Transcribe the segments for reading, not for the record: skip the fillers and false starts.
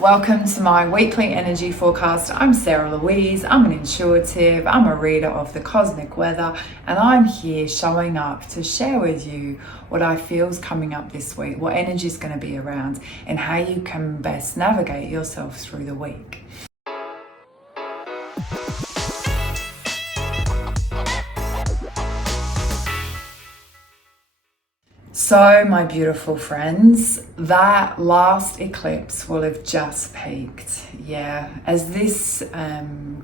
Welcome to my weekly energy forecast. I'm Sarah Louise. I'm an intuitive, I'm a reader of the cosmic weather, and I'm here showing up to share with you what I feel is coming up this week, what energy is going to be around, and how you can best navigate yourself through the week. So, my beautiful friends, that last eclipse will have just peaked. Yeah, as this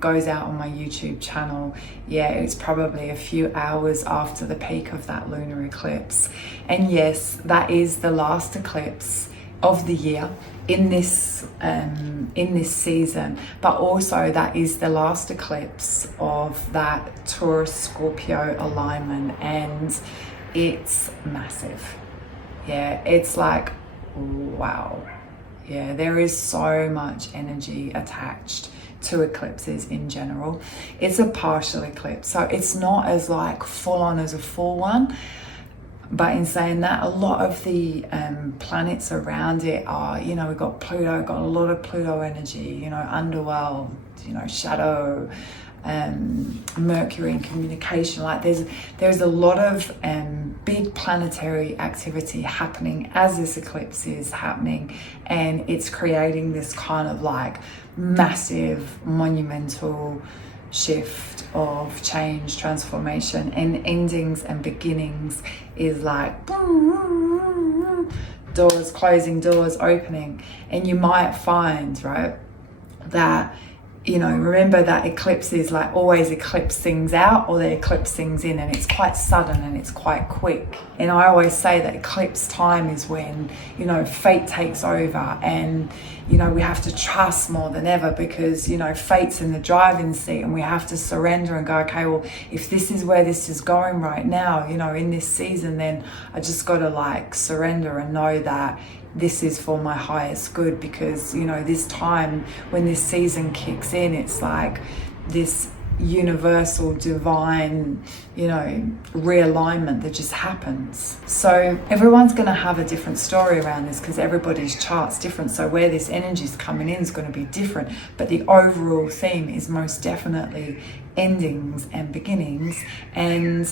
goes out on my YouTube channel, it's probably a few hours after the peak of that lunar eclipse. And yes, that is the last eclipse of the year in this season, but also that is the last eclipse of that Taurus Scorpio alignment, and it's massive. It's like, wow. There is so much energy attached to eclipses in general. It's a partial eclipse, so it's not as like full on as a full one. But in saying that, a lot of the planets around it are, we've got Pluto, got a lot of Pluto energy, underworld, shadow, Mercury and communication. Like there's a lot of big planetary activity happening as this eclipse is happening, and it's creating this kind of like massive monumental shift of change, transformation, and endings and beginnings is like doors closing, doors opening. And you might find, right, that remember that eclipses like always eclipse things out, or they eclipse things in, and it's quite sudden and it's quite quick. And I always say that eclipse time is when, fate takes over, and, we have to trust more than ever, because, fate's in the driving seat, and we have to surrender and go, okay, well, if this is where this is going right now, in this season, then I just got to like surrender and know that this is for my highest good, because this time when this season kicks in, it's like this universal divine realignment that just happens. So everyone's going to have a different story around this, because everybody's chart's different, so where this energy is coming in is going to be different, but the overall theme is most definitely endings and beginnings. And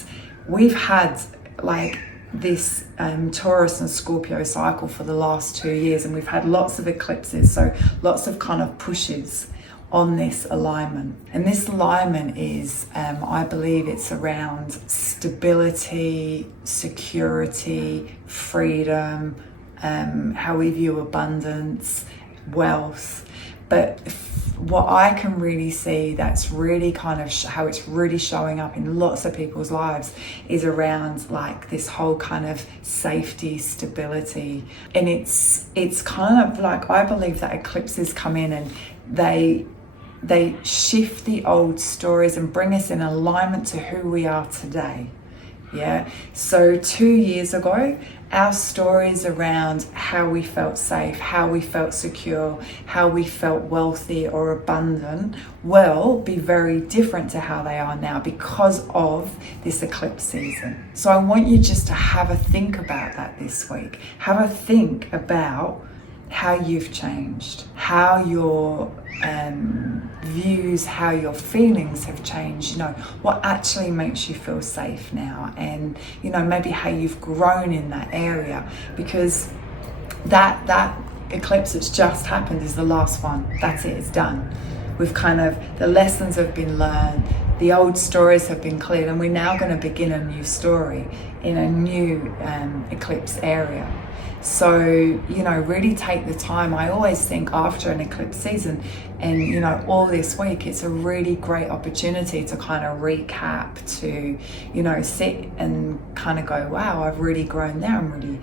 we've had like this Taurus and Scorpio cycle for the last 2 years, and we've had lots of eclipses, so lots of kind of pushes on this alignment. And this alignment is I believe it's around stability, security, freedom, how we view abundance, wealth. But what I can really see that's really kind of how it's really showing up in lots of people's lives is around like this whole kind of safety, stability. And it's kind of like, I believe that eclipses come in and they shift the old stories and bring us in alignment to who we are today. So 2 years ago, our stories around how we felt safe, how we felt secure, how we felt wealthy or abundant will be very different to how they are now because of this eclipse season. So I want you just to have a think about that this week. Have a think about how you've changed, how your views, how your feelings have changed, what actually makes you feel safe now, and maybe how you've grown in that area, because that eclipse that's just happened is the last one. That's it, it's done. We've kind of, the lessons have been learned, the old stories have been cleared, and we're now going to begin a new story in a new eclipse area. So, really take the time. I always think after an eclipse season and, all this week, it's a really great opportunity to kind of recap, to, sit and kind of go, wow, I've really grown there. I'm really,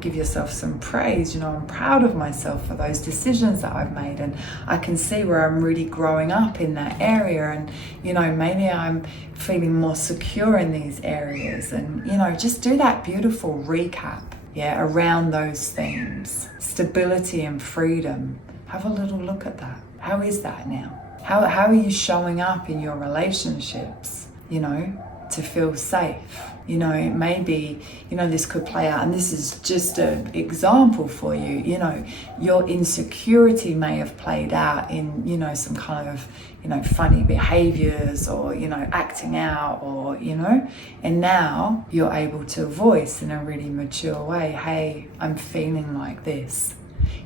give yourself some praise. I'm proud of myself for those decisions that I've made. And I can see where I'm really growing up in that area. And, maybe I'm feeling more secure in these areas. And, just do that beautiful recap. Around those themes, stability and freedom. Have a little look at that. How is that now? How are you showing up in your relationships, to feel safe? You know, maybe, you know, this could play out, and this is just an example for you. You know, your insecurity may have played out in, you know, some kind of, you know, funny behaviors, or, you know, acting out, or, you know, and now you're able to voice in a really mature way, hey, I'm feeling like this.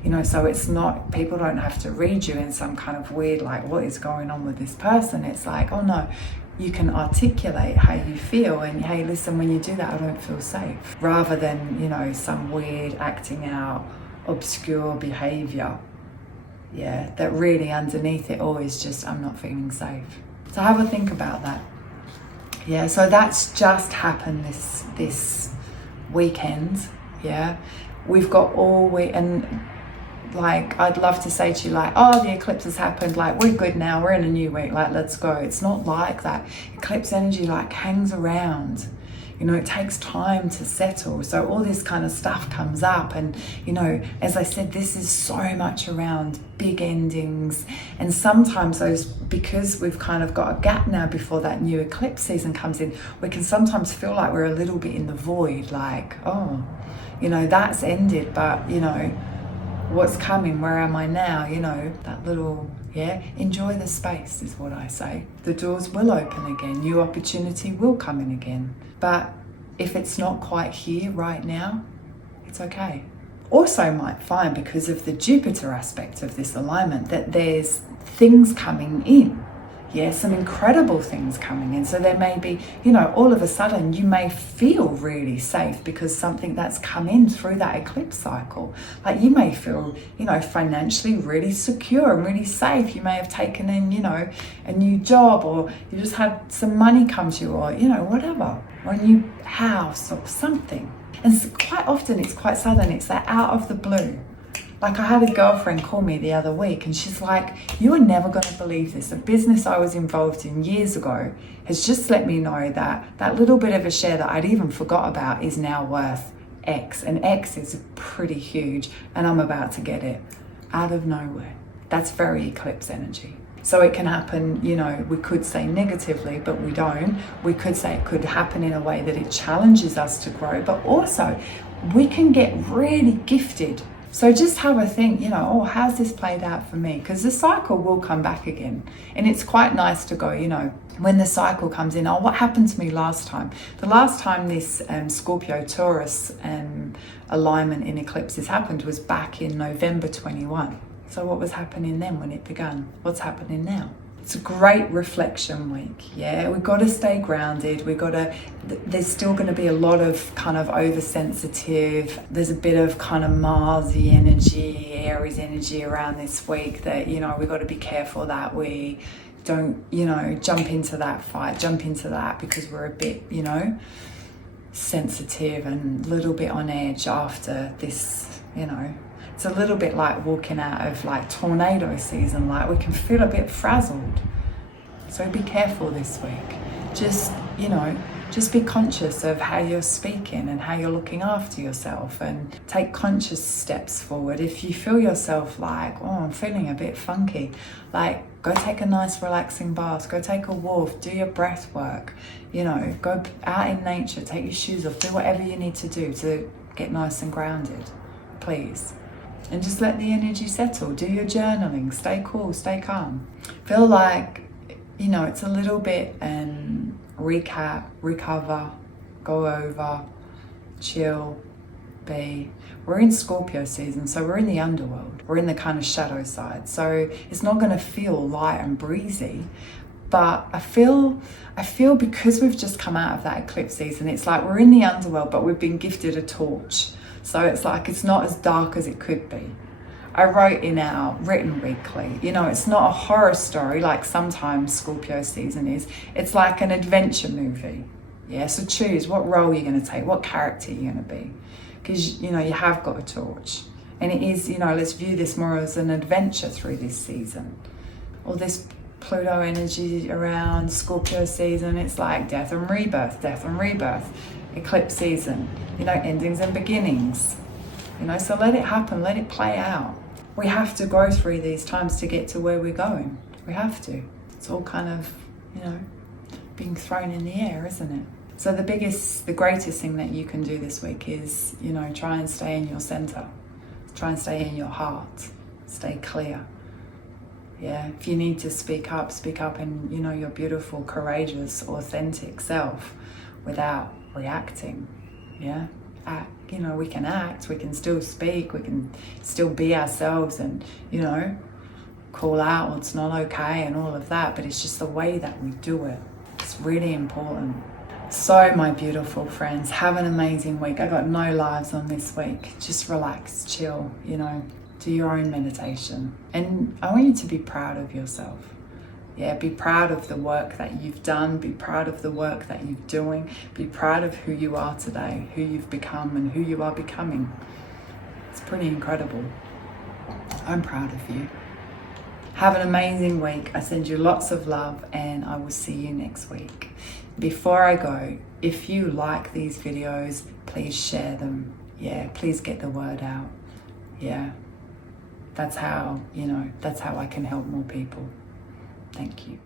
You know, so it's not, people don't have to read you in some kind of weird, like, what is going on with this person? It's like, oh no, you can articulate how you feel, and hey, listen, when you do that, I don't feel safe, rather than, you know, some weird acting out, obscure behavior, yeah, that really underneath it all is just, I'm not feeling safe. So have a think about that. Yeah, so that's just happened this weekend. Yeah, we've got all week, and like, I'd love to say to you, like, oh, the eclipse has happened, like, we're good now, we're in a new week, like, let's go. It's not like that. Eclipse energy, like, hangs around. You know, it takes time to settle. So all this kind of stuff comes up. And, you know, as I said, this is so much around big endings. And sometimes those, because we've kind of got a gap now before that new eclipse season comes in, we can sometimes feel like we're a little bit in the void, like, oh, you know, that's ended, but, you know, what's coming, where am I now? You know, that little, yeah, enjoy the space is what I say. The doors will open again, new opportunity will come in again. But if it's not quite here right now, it's okay. Also might find, because of the Jupiter aspect of this alignment, that there's things coming in. Yeah, some incredible things coming in. So there may be, you know, all of a sudden you may feel really safe because something that's come in through that eclipse cycle. Like, you may feel, you know, financially really secure and really safe. You may have taken in, you know, a new job, or you just had some money come to you, or, you know, whatever, or a new house or something. And quite often it's quite sudden. It's that out of the blue. Like, I had a girlfriend call me the other week, and she's like, you are never going to believe this. A business I was involved in years ago has just let me know that that little bit of a share that I'd even forgot about is now worth X. And X is pretty huge, and I'm about to get it out of nowhere. That's very eclipse energy. So it can happen, you know, we could say negatively, but we don't. We could say it could happen in a way that it challenges us to grow, but also we can get really gifted. So just have a think, you know, oh, how's this played out for me? Because the cycle will come back again. And it's quite nice to go, you know, when the cycle comes in, oh, what happened to me last time? The last time this Scorpio-Taurus alignment in eclipses happened was back in November 21. So what was happening then when it began? What's happening now? It's a great reflection week, yeah? We've got to stay grounded. There's still going to be a lot of kind of oversensitive. There's a bit of kind of Marsy energy, Aries energy around this week that, you know, we've got to be careful that we don't, you know, jump into that fight, jump into that, because we're a bit, you know, sensitive and a little bit on edge after this, you know. It's a little bit like walking out of like tornado season, like we can feel a bit frazzled. So be careful this week. Just, you know, just be conscious of how you're speaking and how you're looking after yourself, and take conscious steps forward. If you feel yourself like, oh, I'm feeling a bit funky, like, go take a nice relaxing bath, go take a walk, do your breath work, you know, go out in nature, take your shoes off, do whatever you need to do to get nice and grounded, please. And just let the energy settle. Do your journaling, stay cool, stay calm. Feel like, you know, it's a little bit recap, recover, go over, chill, be. We're in Scorpio season, so we're in the underworld. We're in the kind of shadow side. So it's not going to feel light and breezy. But I feel because we've just come out of that eclipse season, it's like we're in the underworld, but we've been gifted a torch. So it's like, it's not as dark as it could be. I wrote in our written weekly, you know, it's not a horror story like sometimes Scorpio season is. It's like an adventure movie. Yeah, so choose what role you're going to take, what character you're going to be. Because, you know, you have got a torch. And it is, you know, let's view this more as an adventure through this season. All this Pluto energy around Scorpio season, it's like death and rebirth, eclipse season, you know, endings and beginnings, you know, so let it happen, let it play out. We have to go through these times to get to where we're going. We have to. It's all kind of, you know, being thrown in the air, isn't it? So the greatest thing that you can do this week is, you know, try and stay in your center. Try and stay in your heart. Stay clear. Yeah, if you need to speak up in, you know, your beautiful, courageous, authentic self without reacting. Yeah, you know, we can act, we can still speak, we can still be ourselves and, you know, call out what's not okay and all of that, but it's just the way that we do it. It's really important. So my beautiful friends, have an amazing week. I got no lives on this week. Just relax, chill, you know, do your own meditation. And I want you to be proud of yourself. Yeah, be proud of the work that you've done. Be proud of the work that you're doing. Be proud of who you are today, who you've become and who you are becoming. It's pretty incredible. I'm proud of you. Have an amazing week. I send you lots of love and I will see you next week. Before I go, if you like these videos, please share them. Yeah, please get the word out. Yeah, that's how, you know, that's how I can help more people. Thank you.